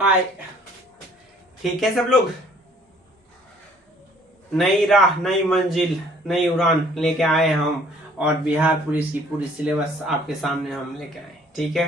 हाय, ठीक है सब लोग। नई राह, नई मंजिल, नई उड़ान लेके आए हम और बिहार पुलिस की पूरी सिलेबस आपके सामने हम लेके आए। ठीक है,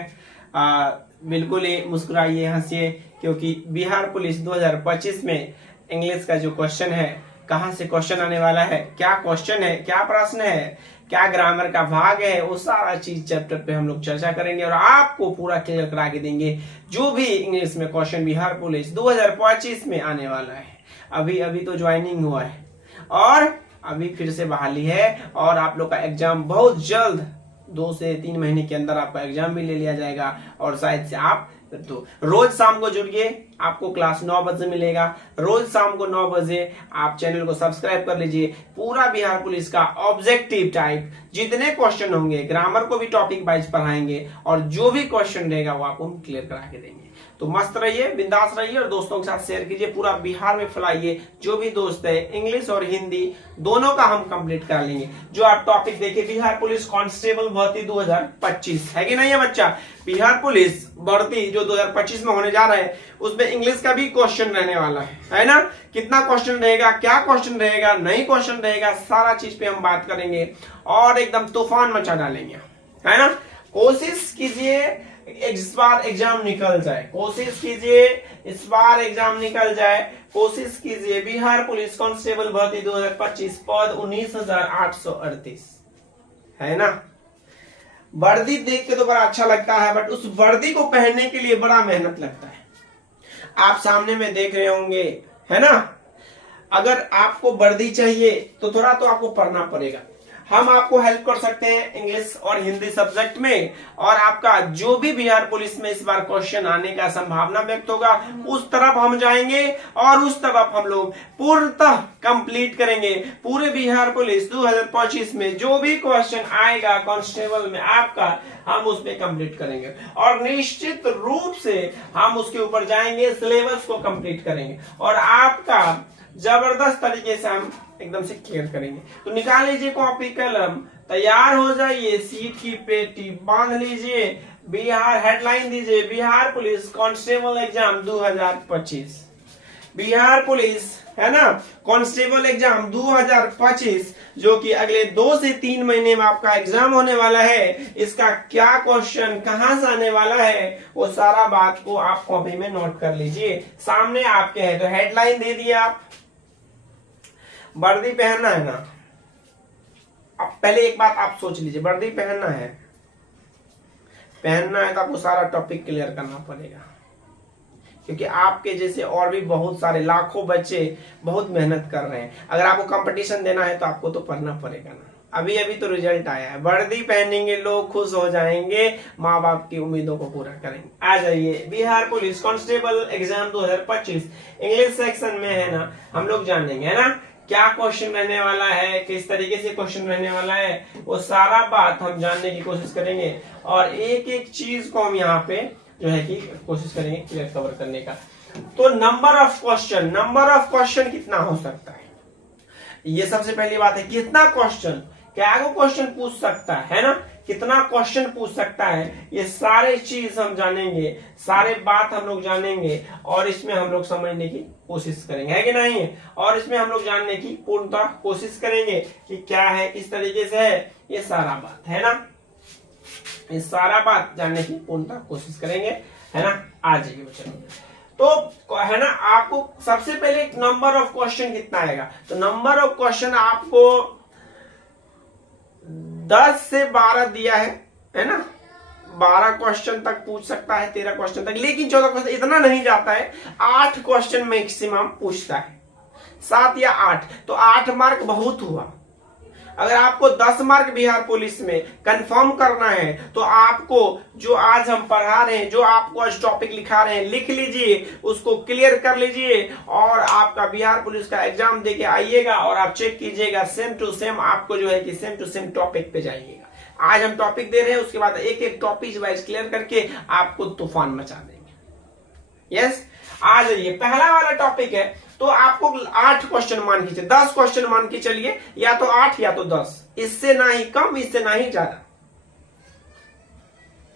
बिल्कुल ही मुस्कुराइए, हंसिए, क्योंकि बिहार पुलिस 2025 में इंग्लिश का जो क्वेश्चन है, कहाँ से क्वेश्चन आने वाला है, क्या क्वेश्चन है, क्या प्रश्न है, क्या ग्रामर का भाग है, वो सारा चीज चैप्टर पे हम लोग चर्चा करेंगे और आपको पूरा क्लियर करा के देंगे जो भी इंग्लिश में क्वेश्चन बिहार पुलिस 2025 में आने वाला है। अभी अभी तो ज्वाइनिंग हुआ है और अभी फिर से बहाली है और आप लोग का एग्जाम बहुत जल्द 2 से 3 महीने के अंदर आपका एग्जाम भी ले लिया जाएगा और शायद से आप तो रोज शाम को जुड़िए, आपको क्लास 9 बजे मिलेगा। रोज शाम को 9 बजे आप चैनल को सब्सक्राइब कर लीजिए। पूरा बिहार पुलिस का ऑब्जेक्टिव टाइप जितने क्वेश्चन होंगे, ग्रामर को भी टॉपिक वाइज पढ़ाएंगे और जो भी क्वेश्चन रहेगा वो आपको क्लियर करा के देंगे। तो मस्त रहिए, बिंदास रहिए और दोस्तों के साथ शेयर कीजिए। पूरा बिहार में फैलाइए। जो भी दोस्त है, इंग्लिश और हिंदी दोनों का हम कंप्लीट कर लेंगे। जो आप टॉपिक देखिए, बिहार पुलिस कांस्टेबल भर्ती 2025 है कि नहीं है बच्चा? बिहार पुलिस भर्ती जो 2025 में होने जा रहा है उसमें इंग्लिश का भी क्वेश्चन रहने वाला है ना? कितना क्वेश्चन रहेगा, क्या क्वेश्चन रहेगा, नई क्वेश्चन रहेगा, सारा चीज पे हम बात करेंगे और एकदम तूफान मचा डालेंगे, है ना? कोशिश कीजिए इस बार एग्जाम निकल जाए, कोशिश कीजिए इस बार एग्जाम निकल जाए, कोशिश कीजिए। बिहार पुलिस कांस्टेबल भर्ती 2025 पद 19,838 है ना? वर्दी देख के तो बड़ा अच्छा लगता है, बट उस वर्दी को पहनने के लिए बड़ा मेहनत लगता है। आप सामने में देख रहे होंगे, है ना? अगर आपको वर्दी चाहिए तो थोड़ा तो आपको पढ़ना पड़ेगा। हम आपको हेल्प कर सकते हैं इंग्लिश और हिंदी सब्जेक्ट में और आपका जो भी बिहार पुलिस में इस बार क्वेश्चन आने का संभावना व्यक्त होगा उस तरफ हम जाएंगे और उस तरफ हम लोग पूर्णतः कंप्लीट करेंगे। पूरे बिहार पुलिस 2025 में जो भी क्वेश्चन आएगा कांस्टेबल में आपका, हम उस पे कंप्लीट करेंगे और निश्चित रूप से हम उसके ऊपर जाएंगे, सिलेबस को कंप्लीट करेंगे और आपका जबरदस्त तरीके से हम एकदम से क्लियर करेंगे। तो निकाल लीजिए कॉपी कलम, तैयार हो जाइए, सीट की पेटी बांध लीजिए, बिहार हेडलाइन दीजिए, Bihar police constable exam 2025। Bihar police, है ना, कांस्टेबल एग्जाम 2025 जो कि अगले 2 से 3 महीने में आपका एग्जाम होने वाला है। इसका क्या क्वेश्चन कहां से आने वाला है वो सारा बात को आप कॉपी में नोट कर लीजिए। सामने आपके है तो हेडलाइन दे दिए आप। वर्दी पहनना है ना? अब पहले एक बात आप सोच लीजिए, वर्दी पहनना है तो आपको सारा टॉपिक क्लियर करना पड़ेगा, क्योंकि आपके जैसे और भी बहुत सारे लाखों बच्चे बहुत मेहनत कर रहे हैं। अगर आपको कंपटीशन देना है तो आपको तो पढ़ना पड़ेगा ना। अभी अभी तो रिजल्ट आया है, वर्दी पहनेंगे लोग खुश हो जाएंगे, माँ बाप की उम्मीदों को पूरा करेंगे। आ जाइए, Bihar police constable exam 2025 English section में है ना, हम लोग जानेंगे, है ना, क्या क्वेश्चन रहने वाला है, किस तरीके से क्वेश्चन रहने वाला है, वो सारा बात हम जानने की कोशिश करेंगे और एक एक चीज को हम यहाँ पे जो है कि कोशिश करेंगे क्लियर कवर करने का। तो नंबर ऑफ क्वेश्चन कितना हो सकता है, ये सबसे पहली बात है। कितना क्वेश्चन, क्या वो क्वेश्चन पूछ सकता है ना, कितना क्वेश्चन पूछ सकता है, ये सारे चीज हम जानेंगे, सारे बात हम लोग जानेंगे और इसमें हम लोग समझने की कोशिश करेंगे, है कि नहीं? और इसमें हम लोग जानने की पूर्णतः कोशिश करेंगे कि क्या है, किस तरीके से है, ये सारा बात है ना, ये सारा बात जानने की पूर्णतः कोशिश करेंगे, है ना? आ जाइए बच्चों। तो है ना, आपको सबसे पहले नंबर ऑफ क्वेश्चन कितना आएगा, तो नंबर ऑफ क्वेश्चन आपको 10 से 12 दिया है ना? 12 क्वेश्चन तक पूछ सकता है, 13 क्वेश्चन तक, लेकिन 14 क्वेश्चन इतना नहीं जाता है। 8 क्वेश्चन मैक्सिमम पूछता है, 7 या 8, तो 8 मार्क बहुत हुआ। अगर आपको 10 मार्क बिहार पुलिस में कंफर्म करना है तो आपको जो आज हम पढ़ा रहे हैं, जो आपको आज टॉपिक लिखा रहे हैं, लिख लीजिए, उसको क्लियर कर लीजिए और आपका बिहार पुलिस का एग्जाम देके आइएगा और आप चेक कीजिएगा, सेम टू सेम आपको जो है कि सेम टू सेम टॉपिक पे जाइएगा। आज हम टॉपिक दे रहे हैं, उसके बाद एक एक टॉपिक वाइज क्लियर करके आपको तूफान मचा देंगे। यस, आ जाइए। पहला वाला टॉपिक है तो आपको 8 क्वेश्चन मान के चलिए, 10 क्वेश्चन मान के चलिए, या तो 8 या तो 10, इससे ना ही कम, इससे ना ही ज्यादा।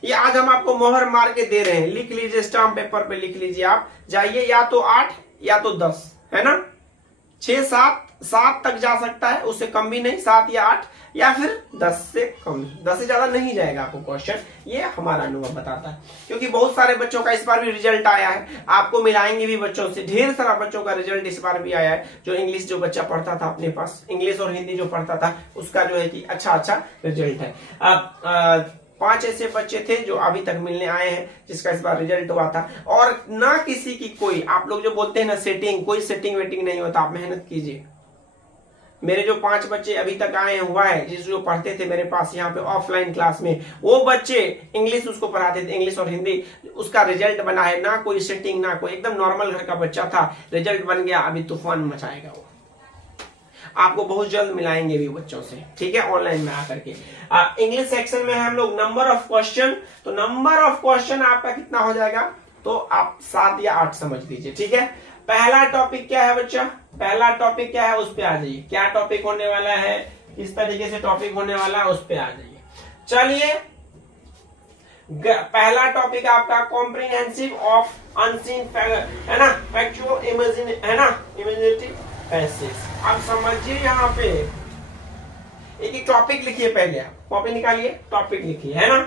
ये आज हम आपको मोहर मार के दे रहे हैं, लिख लीजिए, स्टाम्प पेपर पे लिख लीजिए, आप जाइए, या तो 8 या तो 10, है ना, 6 7 तक जा सकता है, उससे कम भी नहीं, 7 या 8 या फिर 10 से कम, 10 से ज्यादा नहीं जाएगा आपको क्वेश्चन, ये हमारा अनुभव बताता है। क्योंकि बहुत सारे बच्चों का इस बार भी रिजल्ट आया है, आपको मिलाएंगे भी बच्चों से, ढेर सारा बच्चों का रिजल्ट इस बार भी आया है, जो इंग्लिश जो बच्चा पढ़ता था अपने पास, इंग्लिश और हिंदी जो पढ़ता था, उसका जो है कि अच्छा रिजल्ट है। अब 5 ऐसे बच्चे थे जो अभी तक मिलने आए हैं, जिसका इस बार रिजल्ट हुआ था। और ना किसी की कोई, आप लोग जो बोलते हैं ना सेटिंग, कोई सेटिंग वेटिंग नहीं होता, आप मेहनत कीजिए। मेरे जो 5 बच्चे अभी तक आए हुआ है, जिस जो पढ़ते थे मेरे पास यहाँ पे ऑफलाइन क्लास में, वो बच्चे इंग्लिश उसको पढ़ाते थे, इंग्लिश और हिंदी, उसका रिजल्ट बना है, ना कोई सेटिंग ना कोई, एकदम नॉर्मल घर का बच्चा था, रिजल्ट बन गया, अभी तूफान मचाएगा वो। आपको बहुत जल्द मिलाएंगे भी बच्चों से, ठीक है, ऑनलाइन में आकर के। इंग्लिश सेक्शन में हम लोग नंबर ऑफ क्वेश्चन, तो नंबर ऑफ क्वेश्चन आपका कितना हो जाएगा, तो आप 7 या 8 समझ लीजिए, ठीक है। पहला टॉपिक क्या है बच्चा, पहला टॉपिक क्या है, उस पे आ जाइए, क्या टॉपिक होने वाला है, किस तरीके से टॉपिक होने वाला है, उस पे आ जाइए। चलिए, पहला टॉपिक आपका कॉम्प्रिहेंसिव ऑफ अनसीन, है ना, फैक्चुअल इमेजिन, है ना, इमेजिनेटिव पैसेज। आप समझिए, यहाँ पे एक टॉपिक लिखिए, पहले आप कॉपी निकालिए, टॉपिक लिखिए, है ना,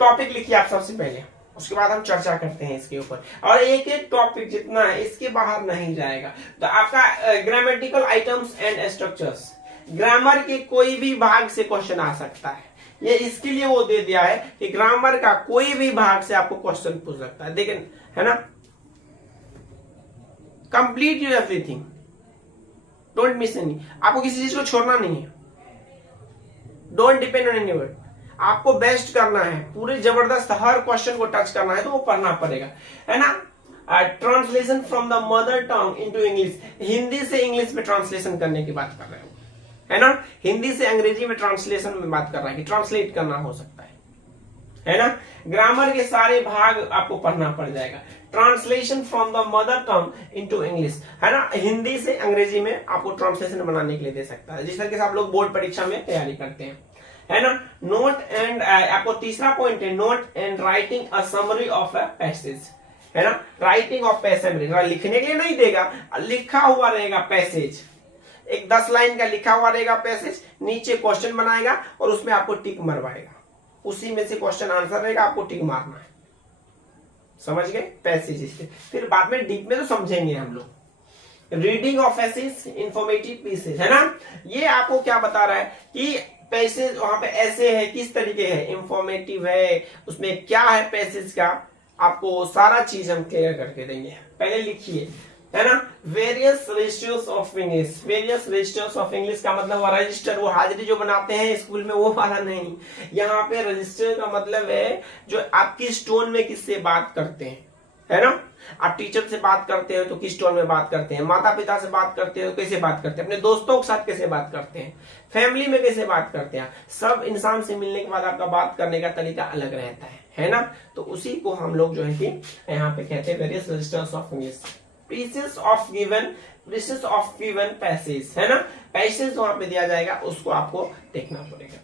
टॉपिक लिखिए आप सबसे पहले, उसके बाद हम चर्चा करते हैं इसके ऊपर। और एक एक टॉपिक जितना है इसके बाहर नहीं जाएगा। तो आपका grammatical items and structures, grammar के कोई भी भाग से क्वेश्चन आ सकता है, ये इसके लिए वो दे दिया है कि ग्रामर का कोई भी भाग से आपको क्वेश्चन पूछ सकता है, देखें, है ना। Complete you everything, don't miss any, आपको किसी चीज को छोड़ना नहीं है, don't depend on any word, आपको बेस्ट करना है, पूरे जबरदस्त हर क्वेश्चन को टच करना है, तो वो पढ़ना पड़ेगा, है ना। Translation from the mother tongue into English, Hindi से इंग्लिश में ट्रांसलेशन करने की बात कर रहे हैं, है ना, हिंदी से अंग्रेजी में ट्रांसलेशन में बात कर रहा है कि ट्रांसलेट करना हो सकता है ना। ग्रामर के सारे भाग आपको पढ़ना पड़ जाएगा। Translation from the mother tongue into English, है ना, हिंदी से अंग्रेजी में आपको ट्रांसलेशन बनाने के लिए दे सकता है, जिस तरीके से आप लोग बोर्ड परीक्षा में तैयारी करते हैं, है ना। नोट एंड, आपको तीसरा पॉइंट है, note and writing a summary of a passage, है ना, राइटिंग ऑफ पैसेज, लिखने के लिए नहीं देगा, लिखा हुआ रहेगा पैसेज, एक 10 लाइन का लिखा हुआ रहेगा पैसेज, नीचे क्वेश्चन बनाएगा और उसमें आपको टिक मरवाएगा, उसी में से क्वेश्चन आंसर रहेगा, आपको टिक मारना है, समझ गए पैसेज। इसके फिर बाद में डीप में तो समझेंगे हम लोग। Reading of passage, informative pieces, है ना, ये आपको क्या बता रहा है कि पैसेज वहां पे ऐसे है, किस तरीके है, इंफॉर्मेटिव है, उसमें क्या है पैसेज का, आपको सारा चीज हम क्लियर करके देंगे। पहले लिखिए, है ना, various registers of English, various registers of English का मतलब वो रजिस्टर, वो हाजिरी जो बनाते हैं स्कूल में, वो वाला नहीं, यहाँ पे रजिस्टर का मतलब है जो आप किस टोन में किससे बात करते हैं, है ना। आप टीचर से बात करते हो तो किस टोन में बात करते हैं, माता पिता से बात करते हो कैसे बात करते हैं, अपने दोस्तों के साथ कैसे बात करते हैं, फैमिली में कैसे बात करते हैं, सब इंसान से मिलने के बाद आपका बात करने का तरीका अलग रहता है ना। तो उसी को हम लोग जो है कि यहाँ पे कहते हैं various registers of English, pieces of given passage, है ना, पैसेज वहां पे दिया जाएगा, उसको आपको देखना पड़ेगा।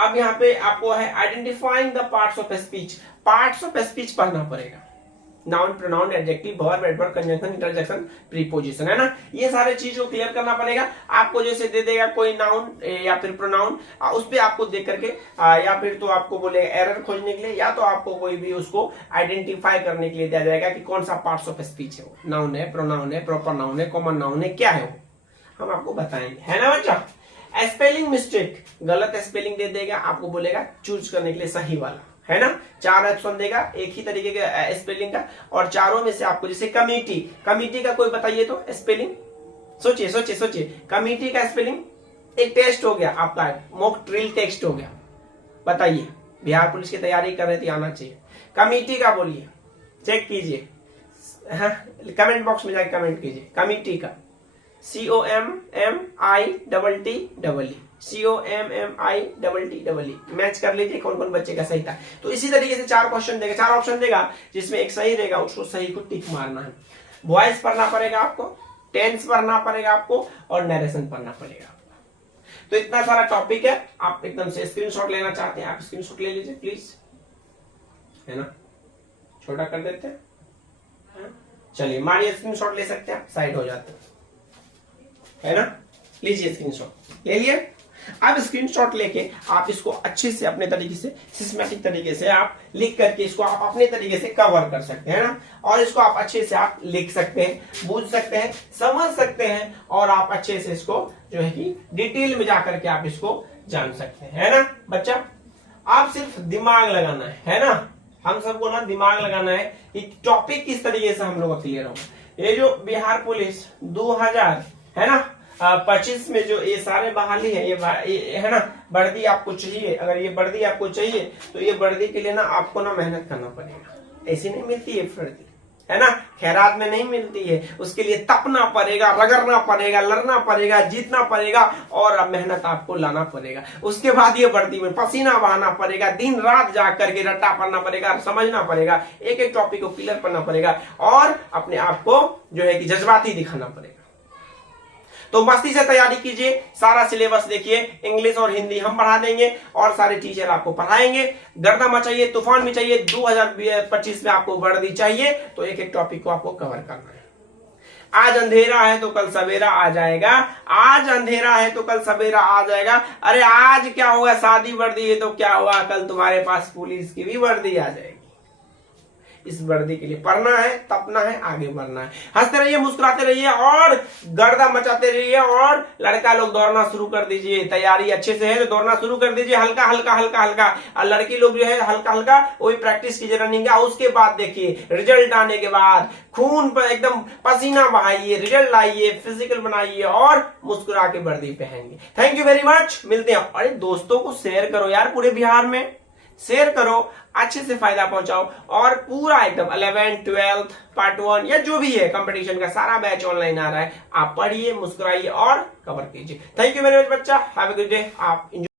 अब यहाँ पे आपको है identifying the parts of speech, parts of speech पढ़ना पड़ेगा, noun, pronoun, adjective, verb, adverb, conjunction, interjection, preposition, है ना, ये सारे चीज को क्लियर करना पड़ेगा। आपको जैसे दे देगा कोई नाउन या फिर प्रोनाउन, उस पे आपको देख करके या फिर तो आपको बोलेगा एरर खोजने के लिए, या तो आपको कोई भी उसको आइडेंटिफाई करने के लिए दिया जाएगा कि कौन सा पार्ट्स ऑफ स्पीच है, वो नाउन है, प्रोनाउन है, प्रॉपर नाउन है, कॉमन नाउन है, क्या है वो हम आपको बताएंगे, है ना बच्चा। स्पेलिंग मिस्टेक, गलत स्पेलिंग दे देगा, आपको बोलेगा चूज करने के लिए सही वाला, है ना। 4 ऑप्शन देगा एक ही तरीके के स्पेलिंग का, और चारों में से आपको जैसे कमिटी, कमिटी का कोई बताइए तो स्पेलिंग, सोचिए कमिटी का स्पेलिंग, एक टेस्ट हो गया आपका, मॉक ड्रिल टेस्ट हो गया, बताइए, बिहार पुलिस की तैयारी कर रहे थे, आना चाहिए, कमिटी का बोलिए, चेक कीजिए, कमेंट बॉक्स में जाके कमेंट कीजिए, कमिटी का COMMITTE, मैच कर लीजिए कौन कौन बच्चे का सही था। तो इसी तरीके से 4 क्वेश्चन देगा, 4 ऑप्शन देगा, जिसमें एक सही रहेगा, उसको सही को टिक मारना है। वॉइस पढ़ना पड़ेगा आपको, टेंस पढ़ना पड़ेगा आपको, और नरेशन पढ़ना पड़ेगा। तो इतना सारा टॉपिक है, आप एकदम से स्क्रीनशॉट लेना चाहते हैं आप स्क्रीनशॉट ले लीजिए प्लीज, है ना, छोटा कर देते हैं। चलिए मारिए स्क्रीनशॉट ले सकते हैं, साइड हो जाते है ना, लीजिए स्क्रीनशॉट ले लिए। अब स्क्रीनशॉट लेके आप इसको अच्छे से अपने तरीके से सिस्टमैटिक तरीके से आप लिख करके इसको आप अपने तरीके से कवर कर सकते हैं ना, और इसको आप अच्छे से आप लिख सकते हैं, बूझ सकते हैं, समझ सकते हैं, और आप अच्छे से इसको जो है कि डिटेल में जाकर के आप इसको जान सकते हैं, है ना बच्चा। आप सिर्फ दिमाग लगाना है ना, हम सबको ना दिमाग लगाना है कि टॉपिक किस तरीके से हम लोग का क्लियर हो। ये जो बिहार पुलिस 2000 है ना 25 में जो ये सारे बहाली है, ये है ना वर्दी आपको चाहिए, अगर ये वर्दी आपको चाहिए तो ये वर्दी के लिए ना आपको ना मेहनत करना पड़ेगा, ऐसी नहीं मिलती है वर्दी, है ना, खैरात में नहीं मिलती है, उसके लिए तपना पड़ेगा, रगड़ना पड़ेगा, लड़ना पड़ेगा, जीतना पड़ेगा, और मेहनत आपको लाना पड़ेगा। उसके बाद ये वर्दी में पसीना बहाना पड़ेगा, दिन रात जा करके रट्टा पढ़ना पड़ेगा, समझना पड़ेगा, एक एक टॉपिक को क्लियर करना पड़ेगा, और अपने आप को जो है कि जज्बाती दिखाना पड़ेगा। तो मस्ती से तैयारी कीजिए, सारा सिलेबस देखिए, इंग्लिश और हिंदी हम पढ़ा देंगे और सारे टीचर आपको पढ़ाएंगे। गर्दा मचाइए, तूफान भी चाहिए, 2025 में आपको वर्दी चाहिए, तो एक एक टॉपिक को आपको कवर करना है। आज अंधेरा है तो कल सवेरा आ जाएगा, आज अंधेरा है तो कल सवेरा आ जाएगा। अरे आज क्या होगा, शादी वर्दी है तो क्या हुआ, कल तुम्हारे पास पुलिस की भी वर्दी आ जाएगी। इस वर्दी के लिए पढ़ना है, तपना है, आगे बढ़ना है। हंसते रहिए, मुस्कुराते रहिए और गर्दा मचाते रहिए, और लड़का लोग दौड़ना शुरू कर दीजिए। तैयारी अच्छे से है तो दौड़ना शुरू कर दीजिए, हल्का हल्का हल्का हल्का, और लड़की लोग जो है हल्का हल्का वही प्रैक्टिस कीजिए रनिंग का। उसके बाद देखिए रिजल्ट आने के बाद खून पर एकदम पसीना बहाइए, रिजल्ट लाइए, फिजिकल बनाइए और मुस्कुरा के वर्दी पहनिए। थैंक यू वेरी मच, मिलते हैं। अरे दोस्तों को शेयर करो यार, पूरे बिहार में शेयर करो, अच्छे से फायदा पहुंचाओ, और पूरा एकदम 11th 12th पार्ट 1 या जो भी है कंपटीशन का सारा बैच ऑनलाइन आ रहा है, आप पढ़िए, मुस्कुराइए और कवर कीजिए। थैंक यू वेरी मच बच्चा, हैव अ गुड डे। आप